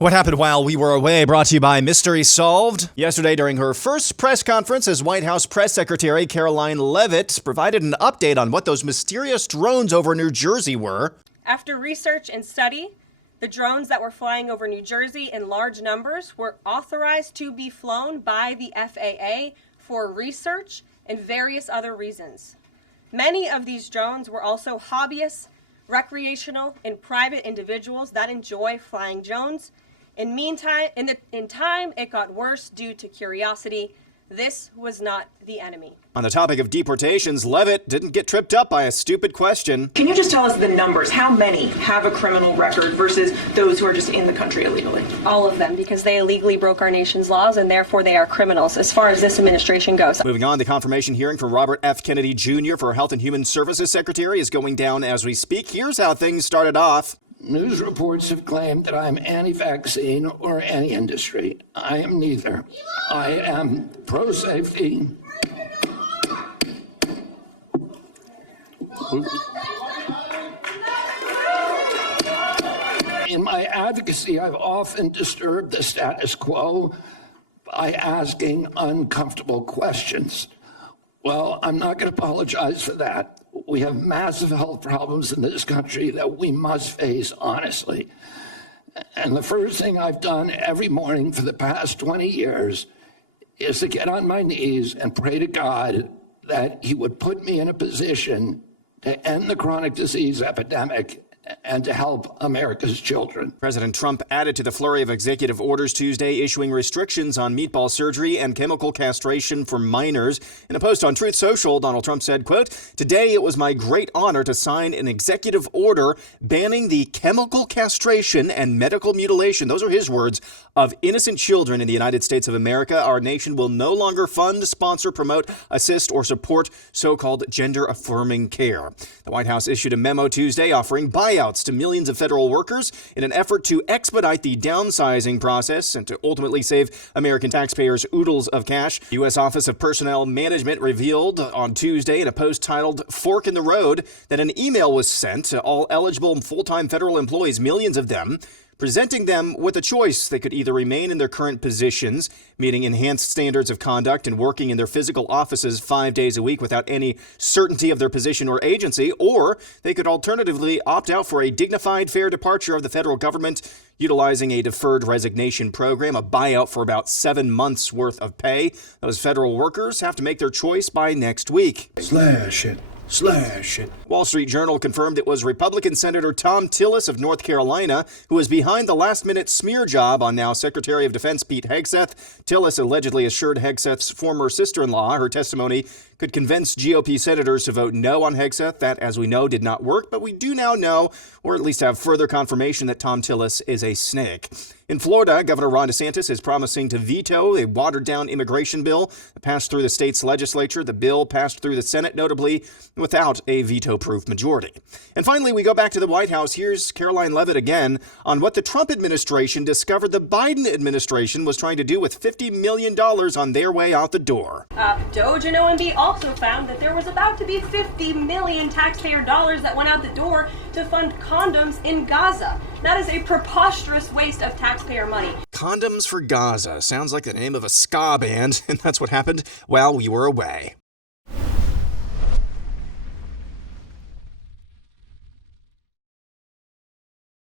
What happened while we were away, brought to you by Mystery Solved. Yesterday, during her first press conference as White House Press Secretary, Caroline Leavitt provided an update on what those mysterious drones over New Jersey were. After research and study, the drones that were flying over New Jersey in large numbers were authorized to be flown by the FAA for research and various other reasons. Many of these drones were also hobbyists, recreational, and private individuals that enjoy flying drones. In time, it got worse due to curiosity. This was not the enemy. On the topic of deportations, Leavitt didn't get tripped up by a stupid question. Can you just tell us the numbers? How many have a criminal record versus those who are just in the country illegally? All of them, because they illegally broke our nation's laws and therefore they are criminals as far as this administration goes. Moving on, the confirmation hearing for Robert F. Kennedy Jr. for Health and Human Services Secretary is going down as we speak. Here's how things started off. News reports have claimed that I'm anti-vaccine or anti-industry. I am neither. I am pro-safety. In my advocacy, I've often disturbed the status quo by asking uncomfortable questions. Well, I'm not going to apologize for that. We have massive health problems in this country that we must face honestly. And the first thing I've done every morning for the past 20 years is to get on my knees and pray to God that he would put me in a position to end the chronic disease epidemic and to help America's children. President Trump added to the flurry of executive orders Tuesday, issuing restrictions on meatball surgery and chemical castration for minors. In a post on Truth Social, Donald Trump said, quote, "Today it was my great honor to sign an executive order banning the chemical castration and medical mutilation," those are his words, "of innocent children in the United States of America. Our nation will no longer fund, sponsor, promote, assist, or support so-called gender-affirming care." The White House issued a memo Tuesday offering buyouts to millions of federal workers in an effort to expedite the downsizing process and to ultimately save American taxpayers oodles of cash. The U.S. Office of Personnel Management revealed on Tuesday in a post titled "Fork in the Road" that an email was sent to all eligible full-time federal employees, millions of them, presenting them with a choice. They could either remain in their current positions, meeting enhanced standards of conduct and working in their physical offices 5 days a week without any certainty of their position or agency, or they could alternatively opt out for a dignified, fair departure of the federal government, utilizing a deferred resignation program, a buyout for about 7 months' worth of pay. Those federal workers have to make their choice by next week. Slash it. Wall Street Journal confirmed it was Republican Senator Thom Tillis of North Carolina who was behind the last-minute smear job on now Secretary of Defense Pete Hegseth. Tillis allegedly assured Hegseth's former sister-in-law her testimony could convince GOP senators to vote no on Hegseth. That, as we know, did not work, but we do now know, or at least have further confirmation, that Thom Tillis is a snake. In Florida, Governor Ron DeSantis is promising to veto a watered-down immigration bill that passed through the state's legislature. The bill passed through the Senate, notably without a veto-proof majority. And finally, we go back to the White House. Here's Caroline Leavitt again on what the Trump administration discovered the Biden administration was trying to do with $50 million on their way out the door. Doge and OMB also found that there was about to be 50 million taxpayer dollars that went out the door to fund condoms in Gaza. That is a preposterous waste of taxpayer money. Condoms for Gaza sounds like the name of a ska band, and that's what happened while we were away.